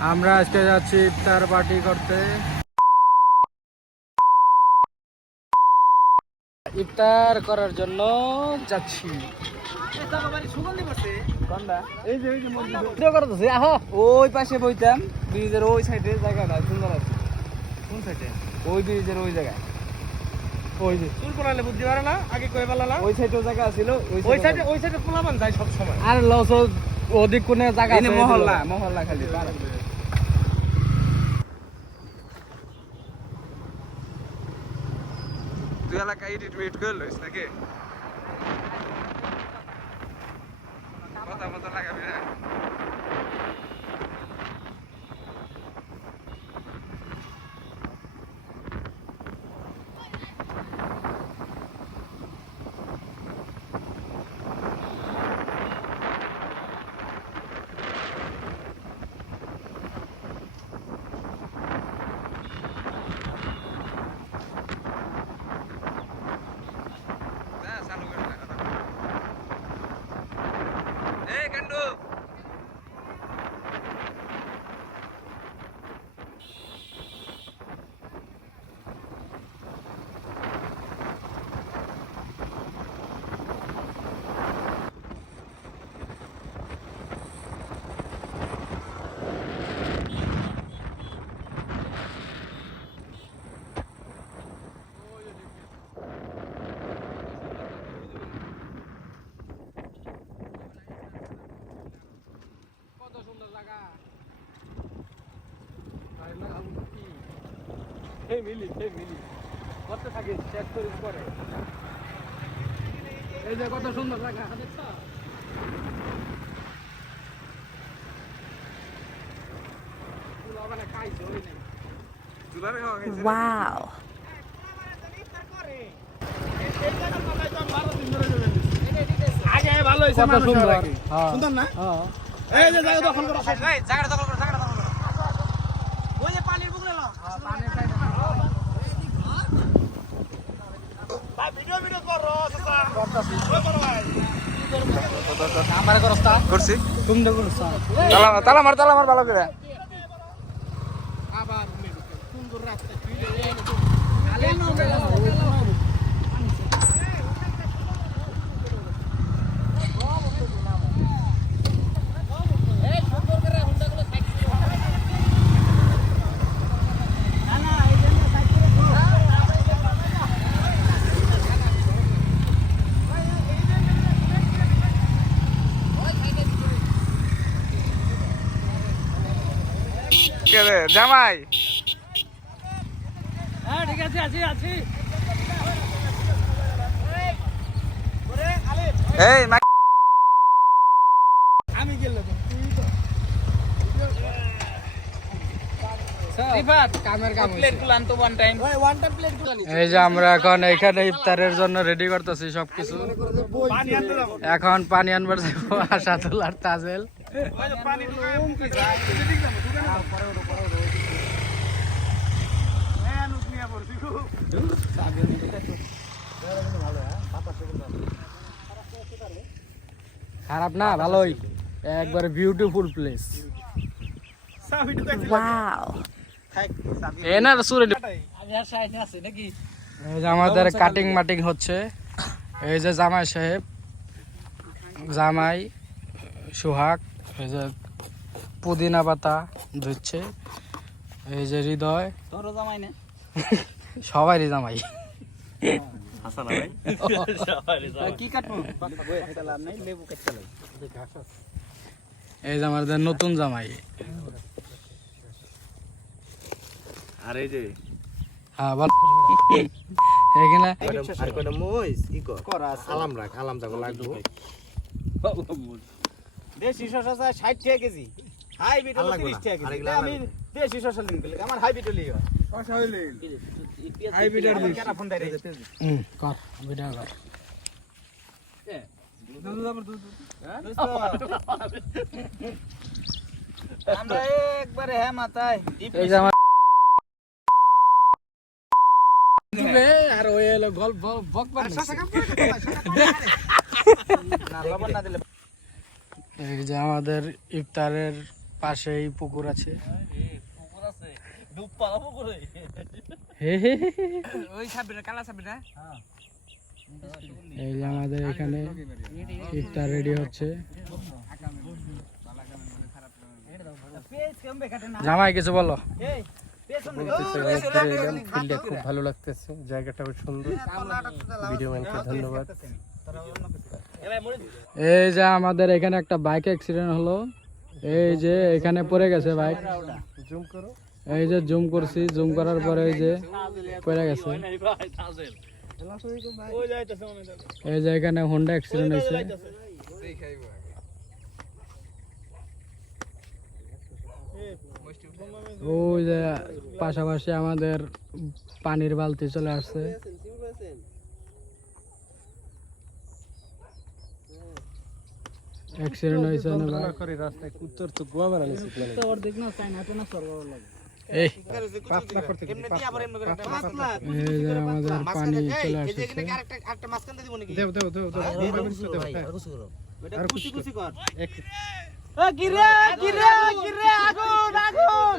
আমরা আজকে যাচ্ছি ইফতার পার্টি করতে। ইফতার করার জন্য যাচ্ছি। এই যে যে আহ। ওই পাশে বইতাম ব্রিজের ওই সাইডে জায়গাটা সুন্দর আছে। কোন সাইডে? ওই ব্রিজের ওই জায়গায়। ওই যে। চুল পড়ালে বুদ্ধি পারে না? আগে কয়ে পালালা ওই সাইডেও জায়গা ছিল ওই সাইডে ওই সাইডে পোলাবান যায় সব সময় আর লস ওদিক কোনে জায়গা মহল্লা, মহল্লা খালি তুই এলাকা এডিট ওয়েট করে লইস নাকি? এই মিলি এই মিলি করতে থাকি শেষ করিস পরে এই যে কত সুন্দর জায়গা। দেখছ Wow. আগে ভালো সুন্দর আগে। হ্যাঁ। সুন্দর না? হ্যাঁ। এই যে জায়গা দখল করো জায়গাটা দখল করো ওই যে পানির বুকলে লো ভাই ভিডিও ভিডিও করো চাচা ওই করো ভাই আমার করস্তা করছি। তালা মার তালা মার ভালো করে। আবার সুন্দর রাস্তা কে রে জামাই। হ্যাঁ ঠিক আছে আছি আছি। এই আমি গেলে তো। তুই তো রিফাত কামের কাম প্লেট গুলান তো ওয়ান টাইম ভাই ওয়ান টাইম প্লেটগুলো এই যে আমরা এখন এখানে ইফতারের জন্য রেডি করতেছি সবকিছু। পানি এখন পানি আনবার যাব আশা তোলার তাজেল। খারাপ না ভালোই। একবারে বিউটিফুল প্লেস আমাদের কাটিং মাটিং হচ্ছে। এই যে জামাই সাহেব জামাই সোহাগ এই যে পুদিনা পাতা ধুচ্ছে এই যে হৃদয়। তোরও জামাই না? সবারই জামাই। কি কাটবো সালাম নাই লেবু কাটতে লাগে এই যে আমাদের নতুন জামাই। আর এই যে? হ্যাঁ বল। এখানে আর কয়টা মইস ই কর। আলাম রাখ আলাম যাব লাগবো। দেশি শশা চাই 60 টাকা কেজি। হাইব্রিড হলো আর লাগবে 30 টাকা কেজি। আমি দেশি শশা লিন গেলে আমার হাইব্রিড হলি শশা হইলে হাইব্রিড আর দেশি ফোন দেয় কর ভিডিও কর। আমরা একবারে হ্যাঁ মাথায় আর ওই হলো গল্প বক বক না লবণ না দিলে এই যে আমাদের ইফতারের পাশেই পুকুর আছে। পুকুর আছে ডুব পালা পুকুরে হে হে হে হে। ওই সাবি না কালা সাবি না এই যে আমাদের এখানে ইফতার রেডি হচ্ছে। জামাই কিছু বলো? ফিল্ডে খুব ভালো লাগতেছে। জায়গাটা খুব সুন্দর। ভিডিও ম্যানকে ধন্যবাদ। এই যে আমাদের এখানে একটা বাইক অ্যাক্সিডেন্ট হলো। এই যে এখানে পড়ে গেছে বাইক। এই যে জুম করছি জুম করার পরে এই যে পড়ে গেছে। এই যে এখানে হোন্ডা অ্যাক্সিডেন্ট হয়েছে। ওই যে পাশাপাশি আমাদের পানির বালতি চলে আসছে। অ্যাক্সিডেন্ট হয়েছে না ভাই? করে রাস্তায় উত্তর তো গোয়া মেলা নিছি এই। পাঁচ লাখ করতে এমনি দিয়া আবার এমনি করে একটা মাছ এই যে আমাদের পানি চলে আসছে। আরেকটা আরেকটা মাছ কান দিব নাকি দেও দেও দেও দেও আর কুচি কুচি কর। গিরে গিরে গিরে আগুন আগুন।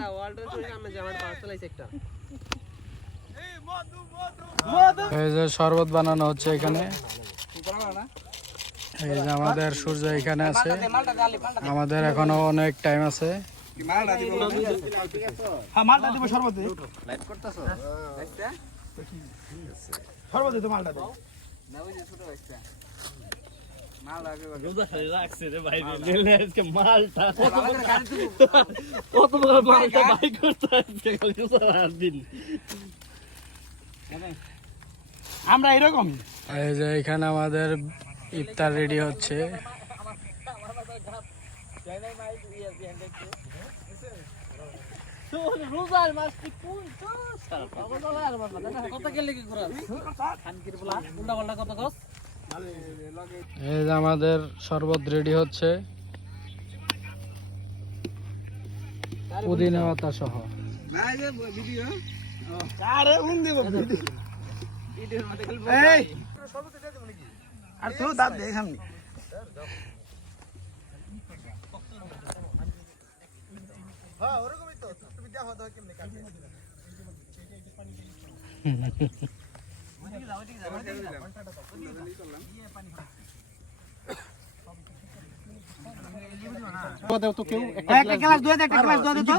এই যে শরবত বানানো হচ্ছে এখানে। এই যে আমাদের সূর্য এখানে আছে। আমাদের এখনও অনেক টাইম আছে। হ্যাঁ আমরা এরকম এই যে এখানে আমাদের ইফতার রেডি হচ্ছে। আমাদের শরবত রেডি হচ্ছে। পুদিনা পাতা সহ। আরে উন দেব এই আর তো দাঁত দেখ সামনে দেও তো কেউ একটা গ্লাস দুই একটা গ্লাস দুই তো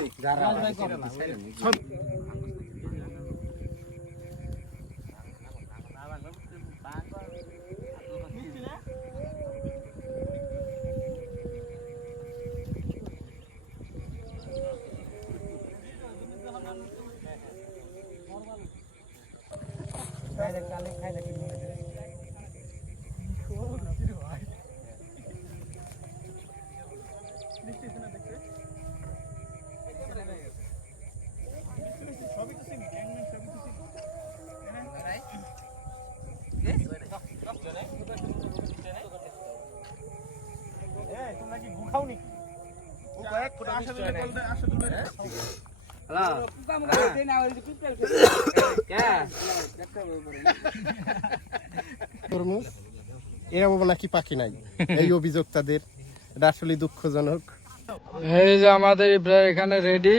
তরমুজ এরা বাবা নাকি পাখি নাই এই অভিযোগ তাদের এটা আসলে দুঃখজনক এই যে আমাদের এখানে রেডি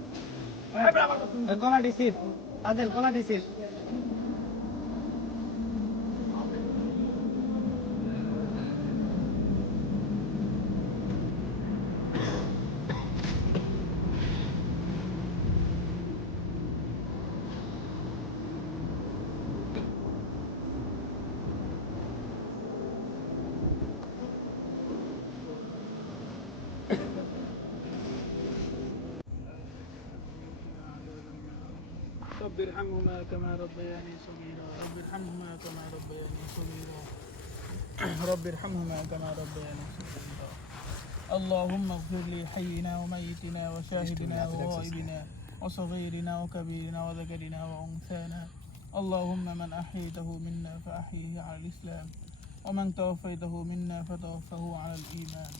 গলা ডিসির আদেল কলা দিছিস رب ارحمهما كما ربياني صغيرا. رب ارحمهما كما ربياني صغيرا. رب ارحمهما كما ربياني صغيرا. اللهم اغفر لي حينا وميتنا وشاهدنا وغائبنا وصغيرنا وكبيرنا وذكرنا وأنثانا. اللهم من أحييته منا فأحيه على الإسلام ومن توفيته منا فتوفه على الإيمان.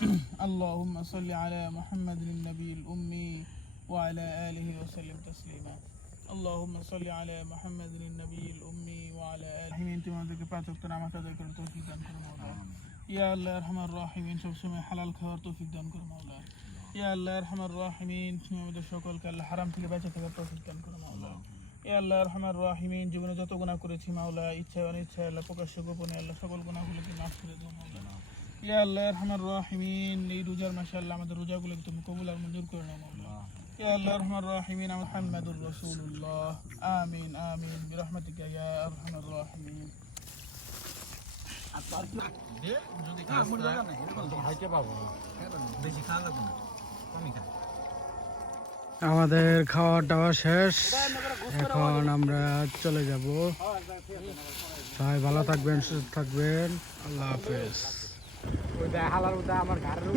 اللهم صل على محمد النبي الأمي وعلى آله وسلم تسليما. اللهم صل على محمد النبي الأمي وعلى آله انت ما ذكر পাঁচক নামাজ আদায় করে তৌফিক দান করো মাওলা ইয়া আল্লাহ রহমান রাহিমিন সবসময় হালাল খাওয়ার তৌফিক দান করো মাওলা ইয়া আল্লাহ রহমান রাহিমিন তুমি আমাদের সকলকে আল্লাহ হারাম থেকে বেঁচে থাকার তৌফিক দান করো মাওলা ইয়া আল্লাহ রহমান রাহিমিন জীবনে যত গুনাহ করেছি মাওলা ইচ্ছা অনিচ্ছা আল্লাহ প্রকাশ্য গোপনে আল্লাহ সকল গুনাহগুলোকে মাফ করে দাও মাওলা ইয়া আল্লাহ রহমান রাহিমিন এই রোজার মাসে আল্লাহ আমাদের রোজাগুলোকে তুমি কবুল আর মঞ্জুর করে নাও মাওলা يا الله الرحمن الراحمين محمد رسول الله آمين آمين برحمتك يا أرحم الراحمين আমাদের খাওয়া দাওয়া শেষ এখন আমরা চলে যাব সবাই ভালো থাকবেন সুস্থ থাকবেন আল্লাহ হাফেজ ওই দেখ হালার ওটা আমার ঘরের